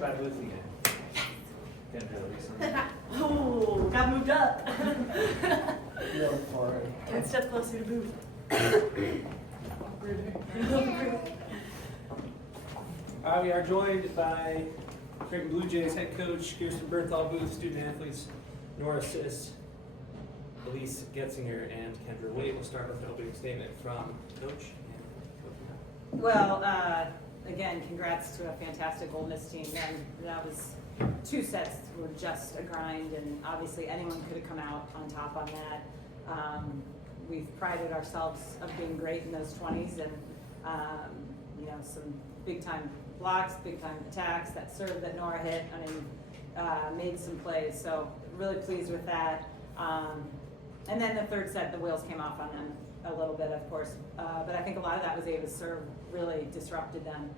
by Booth again. Kendra, Elise. Oh, got moved up. You're for it. One step closer to Booth. We are joined by Creighton Bluejays head coach Kirsten Bernthal Booth, student athletes Norad Sis, Elise Goetzinger, and Kendra. We'll start with an opening statement from Coach. Well, again, congrats to a fantastic Ole Miss team. And that was 2 sets were just a grind, and obviously anyone could have come out on top on that. We've prided ourselves of being great in those 20s, and some big time blocks, big time attacks. That serve that Nora hit, made some plays. So really pleased with that. And then the third set, the wheels came off on them a little bit, of course. But I think a lot of that was Ava's serve really disrupted them.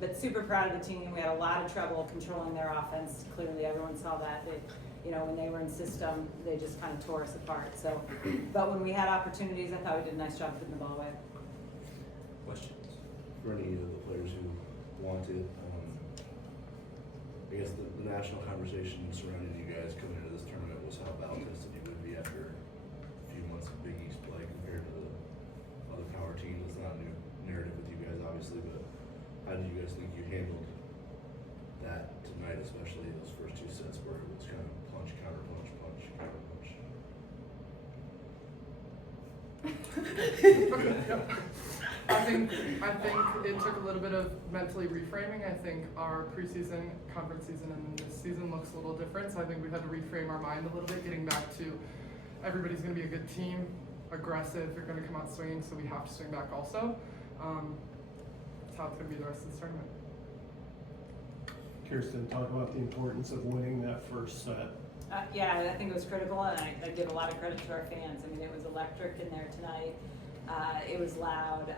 But super proud of the team. We had a lot of trouble controlling their offense. Clearly, everyone saw that. When they were in system, they just kind of tore us apart. So, but when we had opportunities, I thought we did a nice job putting the ball away. Questions? For any of the players who wanted, I guess the national conversation surrounding you guys coming into this tournament was how battle-tested you would be after a few months of Big East play compared to the other power teams. It's not a new narrative with you guys, obviously, but how do you guys think you handled that tonight, especially those first 2 sets where it was kind of punch, counter punch, punch, counter punch? I think it took a little bit of mentally reframing. I think our preseason, conference season, and this season looks a little different. So I think we had to reframe our mind a little bit, getting back to everybody's going to be a good team, aggressive. You're going to come out swinging, so we have to swing back also. That's how it's going to be the rest of this tournament. Kirsten, talk about the importance of winning that first set. I think it was critical, and I give a lot of credit to our fans. It was electric in there tonight. It was loud,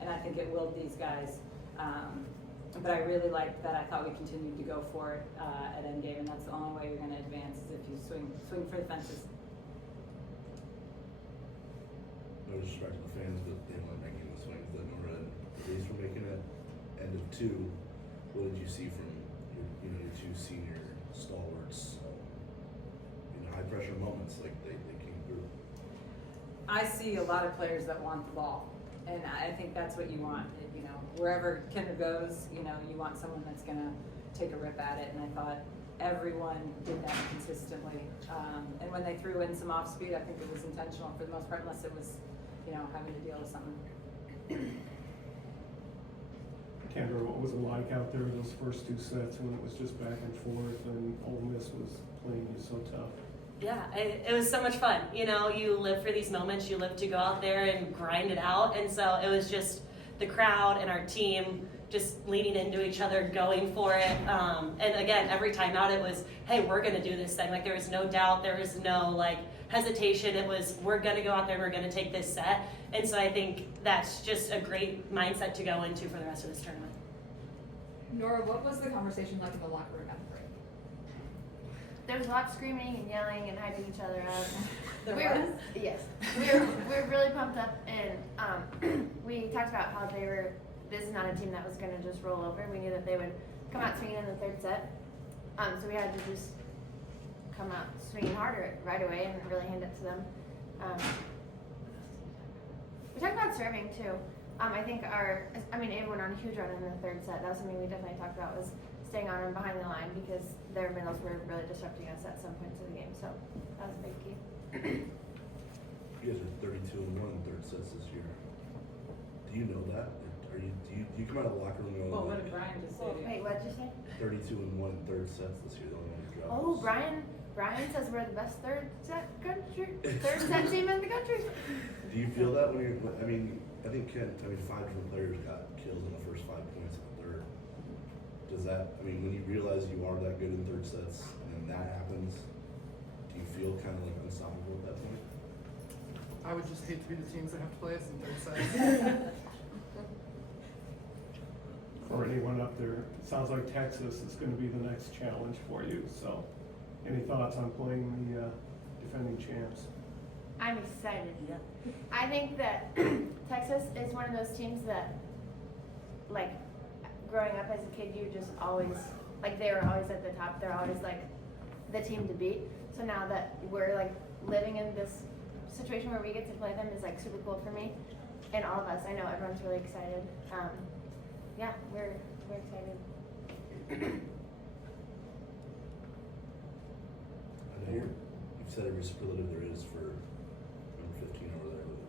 and I think it willed these guys. But I really liked that. I thought we continued to go for it at endgame, and that's the only way you're going to advance is if you swing for the fences. No disrespect to the fans, but they weren't making the swings that Norad at least were making it. End of 2, what did you see from your 2 senior stalwarts? High pressure moments, like they came through. I see a lot of players that want the ball, and I think that's what you want. Wherever Kendra goes, you want someone that's going to take a rip at it, and I thought everyone did that consistently. And when they threw in some off speed, I think it was intentional for the most part, unless it was, having to deal with something. Kendra, what was it like out there those first 2 sets when it was just back and forth and Ole Miss was playing you so tough? Yeah, it was so much fun. You live for these moments. You live to go out there and grind it out. And so it was just the crowd and our team just leaning into each other, going for it. And again, every time out it was, hey, we're going to do this thing. Like there was no doubt. There was no hesitation. It was, we're going to go out there and we're going to take this set. And so I think that's just a great mindset to go into for the rest of this tournament. Nora, what was the conversation like in the locker room after the break? There was a lot of screaming and yelling and hyping each other up. Yes. We were really pumped up, and we talked about how this is not a team that was going to just roll over. We knew that they would come out swinging in the 3rd set. So we had to just come out swinging harder right away and really hand it to them. We talked about serving too. I think Ava went on a huge run in the 3rd set. That was something we definitely talked about, was staying on and behind the line, because their middles were really disrupting us at some points of the game. So that was a big key. You guys are 32-1 in 3rd sets this year. Do you know that? Do you come out of the locker room going? Well, what did Brian just say? Wait, what did you say? 32-1 in 3rd sets this year. The only one who dropped. Oh, Brian says we're the best third set team in the country. Do you feel that when you're? I think 5 different players got kills in the first 5 points of the 3rd. Does that? when you realize you are that good in 3rd sets, and then that happens, do you feel kind of like unstoppable at that point? I would just hate to be the teams that have to play us in 3rd sets. For anyone up there, it sounds like Texas is going to be the next challenge for you. So, any thoughts on playing the defending champs? I'm excited. Yeah. I think that Texas is one of those teams that, growing up as a kid, you just always, like, they were always at the top. They're always, like, the team to beat. So now that we're, like, living in this situation where we get to play them is, like, super cool for me. And all of us, I know everyone's really excited. Yeah, we're excited. I know you've said every superlative there is for number 15 over there. But,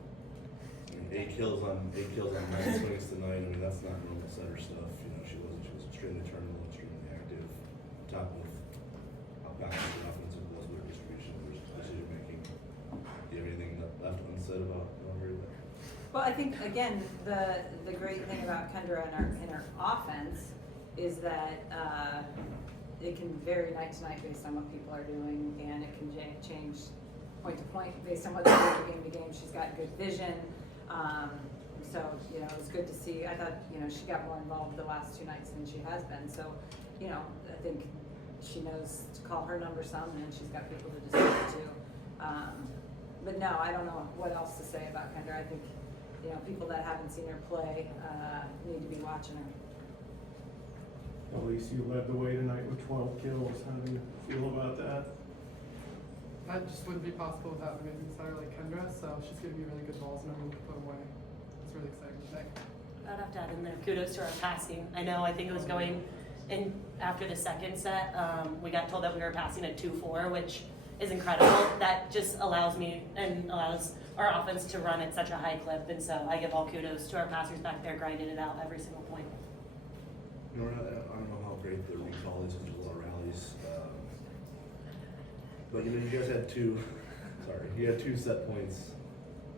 I mean, 8 kills on 9 swings tonight. I mean, that's not normal setter stuff. You know, she was extremely terminal, extremely active, top of how balanced the offensive was with her distribution, her decision making. Do you have anything left unsaid about her? Well, I think, again, the great thing about Kendra in her offense is that it can vary night to night based on what people are doing, and it can change point to point based on what's going game to game. She's got good vision. So, you know, it was good to see. I thought, you know, she got more involved the last 2 nights than she has been. So, you know, I think she knows to call her number some, and she's got people to distribute to. But no, I don't know what else to say about Kendra. I think, you know, people that haven't seen her play need to be watching her. Elise, you led the way tonight with 12 kills. How do you feel about that? That just wouldn't be possible without an amazing setter like Kendra, so she's giving me really good balls and I'm going to put away. It's really exciting today. I'd have to add in there, kudos to our passing. I know, I think it was going in after the second set, we got told that we were passing at 2-4, which is incredible. That just allows me and allows our offense to run at such a high clip, and so I give all kudos to our passers back there grinding it out every single point. Norad, I don't know how great the recall is into a lot of rallies, but you know, you guys had two set points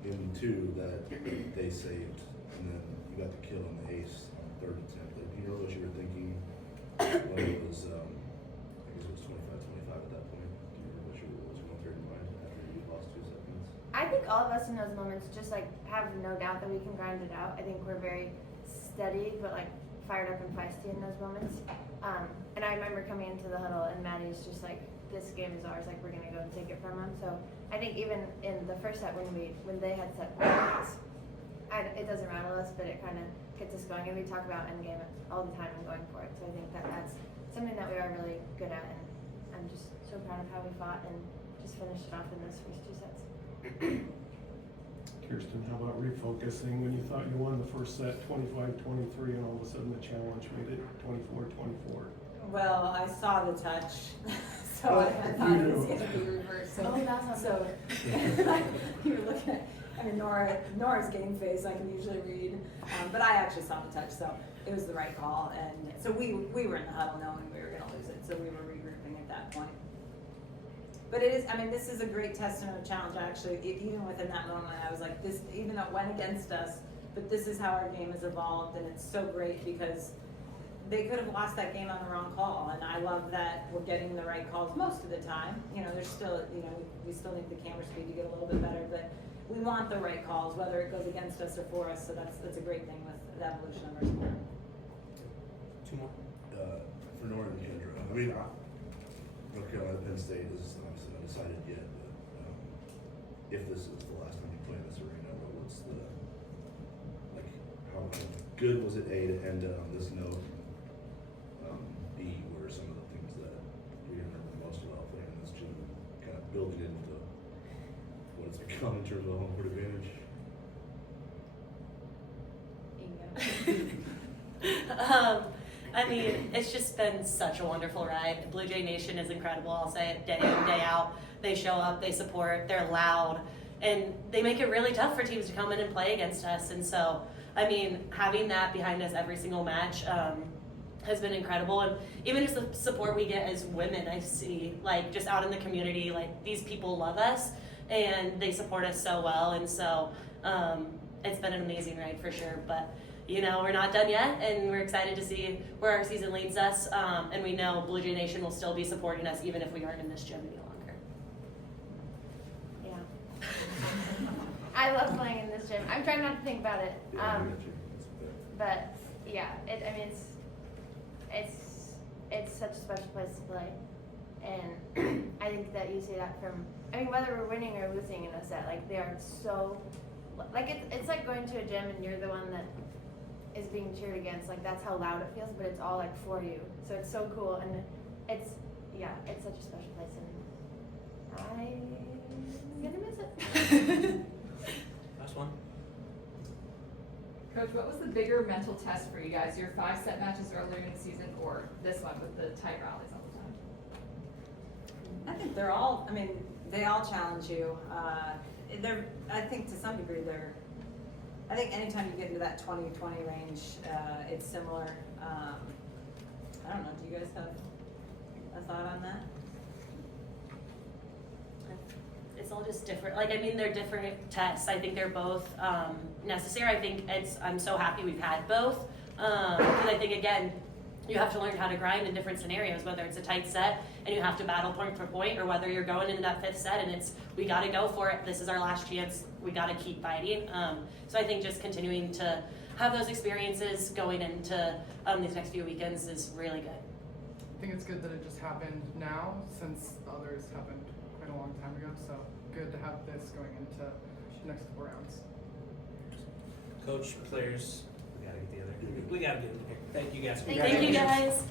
in 2 that they saved, and then you got the kill on the ace on the 3rd attempt. Like, you know what you were thinking when it was, I guess it was 25-25 at that point. Do you remember what was going through your mind after you lost 2 set points? I think all of us in those moments just, like, have no doubt that we can grind it out. I think we're very steady, but, like, fired up and feisty in those moments. And I remember coming into the huddle and Maddie's just like, this game is ours, like we're gonna go and take it from them. So I think even in the first set when they had set points, it doesn't rattle us, but it kind of gets us going. And we talk about endgame all the time and going for it. So I think that's something that we are really good at, and I'm just so proud of how we fought and just finished it off in those first 2 sets. Kirsten, how about refocusing when you thought you won the first set 25-23 and all of a sudden the challenge made it 24-24? Well, I saw the touch, so I thought it was going to be reversed. So, you were looking at, I mean, Nora's game face I can usually read, but I actually saw the touch, so it was the right call. And so we were in the huddle knowing we were going to lose it, so we were regrouping at that point. But it is, I mean, this is a great testament of challenge, actually. Even within that moment, I was like, this, even though it went against us, but this is how our game has evolved, and it's so great because they could have lost that game on the wrong call, and I love that we're getting the right calls most of the time. You know, there's still, you know, we still need the camera speed to get a little bit better, but we want the right calls, whether it goes against us or for us, so that's a great thing with the evolution of our sport. 2 more. For Norad and Kendra, I mean, North Carolina Penn State is obviously not decided yet, but if this is the last time you play in this arena, what's the, like, how good was it, A, to end on this note, B, what are some of the things that you remember most about playing in this gym, kind of building into what it's become in terms of home court advantage? I mean, it's just been such a wonderful ride. Blue Jay Nation is incredible. I'll say it day in, day out. They show up, they support, they're loud, and they make it really tough for teams to come in and play against us. And so, I mean, having that behind us every single match has been incredible. And even just the support we get as women, I see, like, just out in the community, like, these people love us and they support us so well. And so it's been an amazing ride for sure. But you know, we're not done yet, and we're excited to see where our season leads us. And we know Blue Jay Nation will still be supporting us even if we aren't in this gym any longer. Yeah. I love playing in this gym. I'm trying not to think about it. But yeah, I mean, it's such a special place to play, and I think that you see that from, I mean, whether we're winning or losing in a set, like they are so, like it's like going to a gym and you're the one that is being cheered against. Like that's how loud it feels, but it's all like for you. So it's so cool, and it's such a special place, and I'm gonna miss it. Last one. Coach, what was the bigger mental test for you guys? Your 5-set matches earlier in the season, or this one with the tight rallies all the time? I think they all challenge you. I think to some degree I think anytime you get into that 20-20 range, it's similar. I don't know, do you guys have a thought on that? It's all just different. Like, I mean, they're different tests. I think they're both necessary. I think I'm so happy we've had both. Because I think, again, you have to learn how to grind in different scenarios, whether it's a tight set and you have to battle point for point, or whether you're going into that 5th set and it's, we got to go for it. This is our last chance. We got to keep fighting. So I think just continuing to have those experiences going into these next few weekends is really good. I think it's good that it just happened now, since the others happened quite a long time ago, so good to have this going into the next 4 rounds. Coach, players, we gotta get together. We gotta get in here. Thank you guys. Thank Thank you guys.